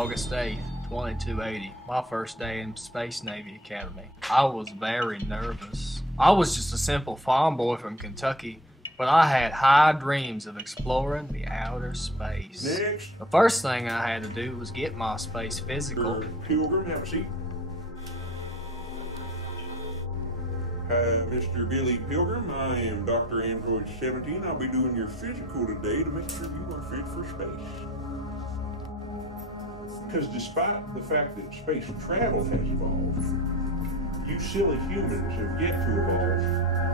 August 8th, 2280, my first day in Space Navy Academy. I was very nervous. I was just a simple farm boy from Kentucky, but I had high dreams of exploring the outer space. Next. The first thing I had to do was get my space physical. Pilgrim, have a seat. Hi, Mr. Billy Pilgrim. I am Dr. Android 17. I'll be doing your physical today to make sure you are fit for space. Because despite the fact that space travel has evolved, you silly humans have yet to evolve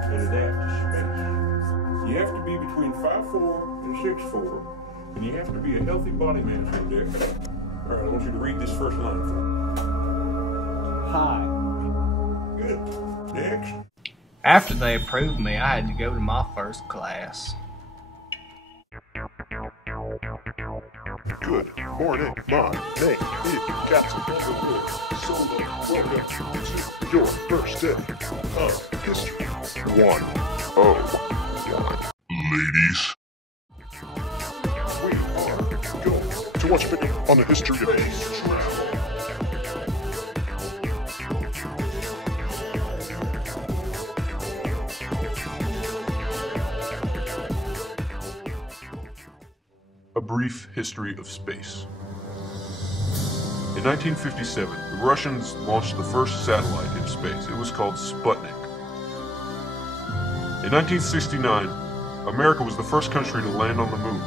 and adapt to space. You have to be between 5'4" and 6'4", and you have to be a healthy body mass index. All right, I want you to read this first line for me. Hi. Good. Next. After they approved me, I had to go to my first class. Good morning, my name is Captain Morehead. So welcome to your first day of history 101. Ladies, we are going to watch a video on the history of space travel. A brief history of space. In 1957, the Russians launched the first satellite into space. It was called Sputnik. In 1969, America was the first country to land on the moon.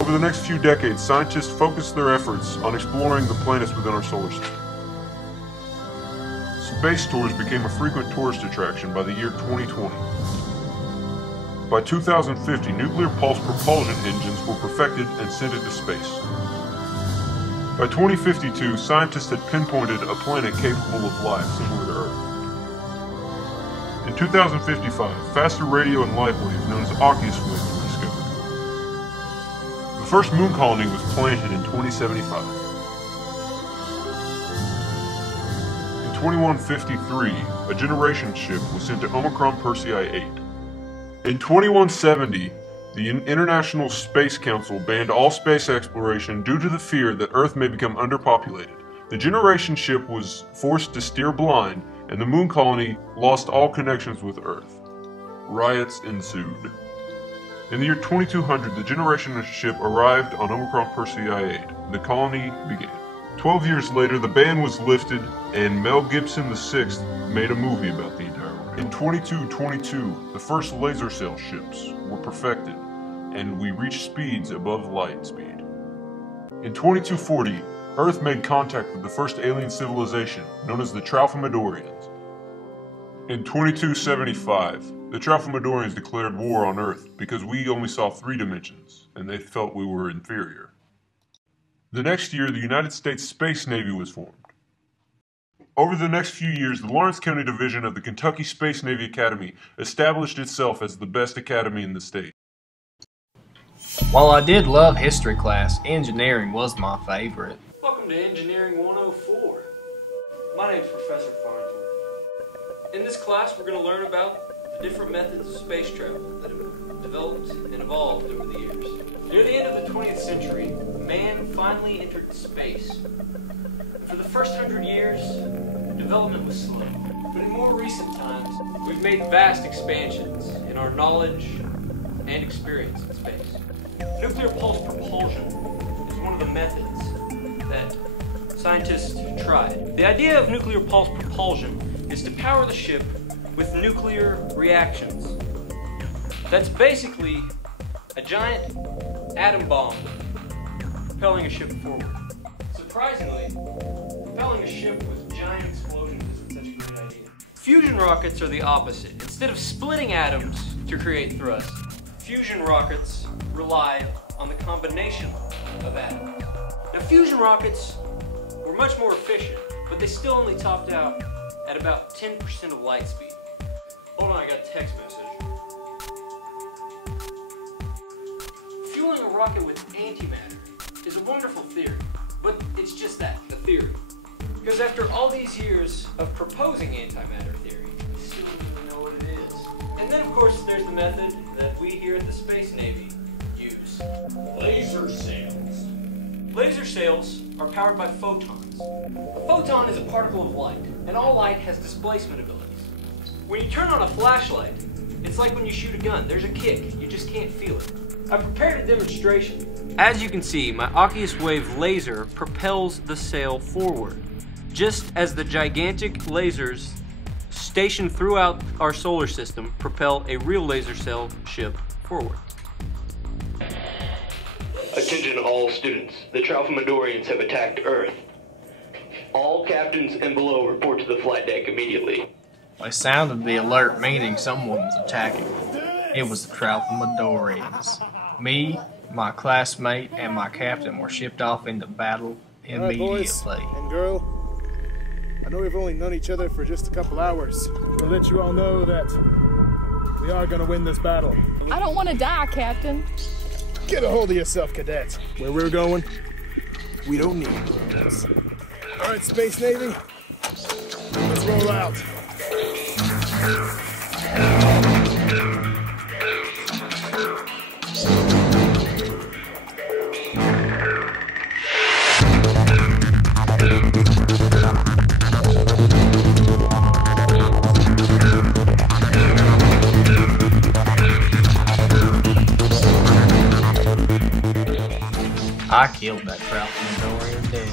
Over the next few decades, scientists focused their efforts on exploring the planets within our solar system. Space tours became a frequent tourist attraction by the year 2020. By 2050, nuclear pulse propulsion engines were perfected and sent into space. By 2052, scientists had pinpointed a planet capable of life similar to Earth. In 2055, faster radio and light wave, known as aqueous waves, were discovered. The first moon colony was planted in 2075. In 2153, a generation ship was sent to Omicron Persei 8. In 2170, the International Space Council banned all space exploration due to the fear that Earth may become underpopulated. The generation ship was forced to steer blind, and the moon colony lost all connections with Earth. Riots ensued. In the year 2200, the generation ship arrived on Omicron Persei 8. The colony began. 12 years later, the ban was lifted, and Mel Gibson VI made a movie about the entire world. In 2222, the first laser sail ships were perfected, and we reached speeds above light speed. In 2240, Earth made contact with the first alien civilization, known as the Tralfamadorians. In 2275, the Tralfamadorians declared war on Earth because we only saw 3 dimensions, and they felt we were inferior. The next year, the United States Space Navy was formed. Over the next few years, the Lawrence County Division of the Kentucky Space Navy Academy established itself as the best academy in the state. While I did love history class, engineering was my favorite. Welcome to Engineering 104. My name is Professor Farnsworth. In this class, we're going to learn about the different methods of space travel that have developed and evolved over the years. Near the end of the 20th century, man finally entered space. For the first 100 years, development was slow. But in more recent times, we've made vast expansions in our knowledge and experience in space. Nuclear pulse propulsion is one of the methods that scientists tried. The idea of nuclear pulse propulsion is to power the ship with nuclear reactions. That's basically a giant atom bomb propelling a ship forward. Surprisingly, propelling a ship with giant explosions isn't such a great idea. Fusion rockets are the opposite. Instead of splitting atoms to create thrust, fusion rockets rely on the combination of atoms. Now, fusion rockets were much more efficient, but they still only topped out at about 10% of light speed. Hold on, I got a text message. Fueling a rocket with antimatter is a wonderful theory, but it's just that, a theory. Because after all these years of proposing antimatter theory, we still don't really know what it is. And then, of course, there's the method that we here at the Space Navy use. Laser sails. Laser sails are powered by photons. A photon is a particle of light, and all light has displacement abilities. When you turn on a flashlight, it's like when you shoot a gun. There's a kick, you just can't feel it. I've prepared a demonstration. As you can see, my aqueous wave laser propels the sail forward, just as the gigantic lasers stationed throughout our solar system propel a real laser sail ship forward. Attention all students. The Tralfamadorians have attacked Earth. All captains and below report to the flight deck immediately. I sounded the alert, meaning someone was attacking. It was the Tralfamadorians. Me, my classmate, and my captain were shipped off into battle immediately. All right, boys and girl, I know we've only known each other for just a couple hours. We'll let you all know that we are going to win this battle. I don't want to die, Captain. Get a hold of yourself, cadet. Where we're going, we don't need rules. All right, Space Navy, let's roll out. I killed that Tralfamadorian dead.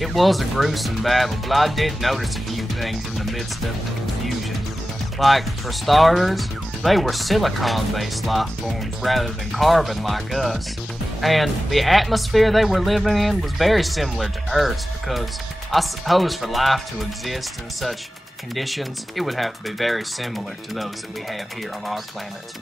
It was a gruesome battle, but I did notice a few things in the midst of the confusion. Like, for starters, they were silicon-based life forms rather than carbon like us. And the atmosphere they were living in was very similar to Earth's because I suppose for life to exist in such conditions, it would have to be very similar to those that we have here on our planet.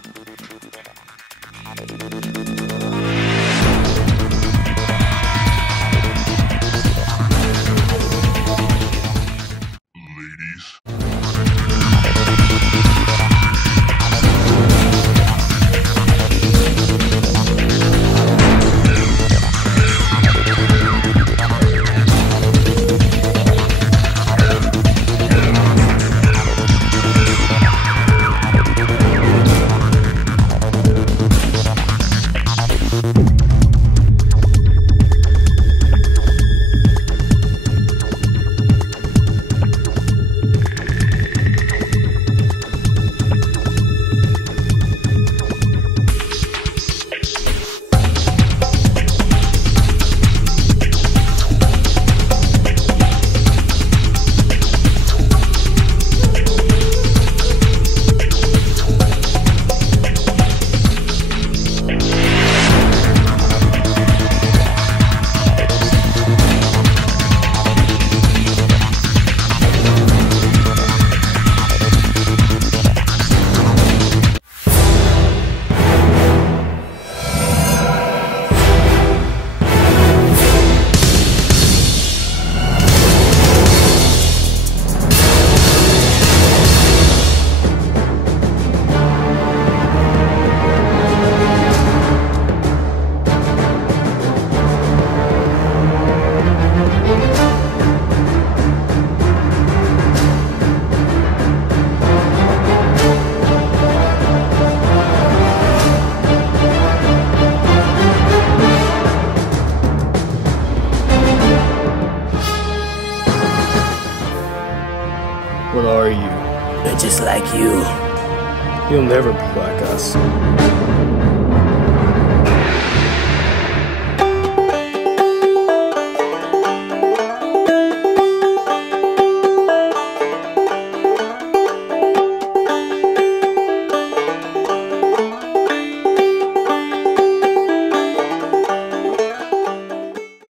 What are you? They're just like you. You'll never be like us.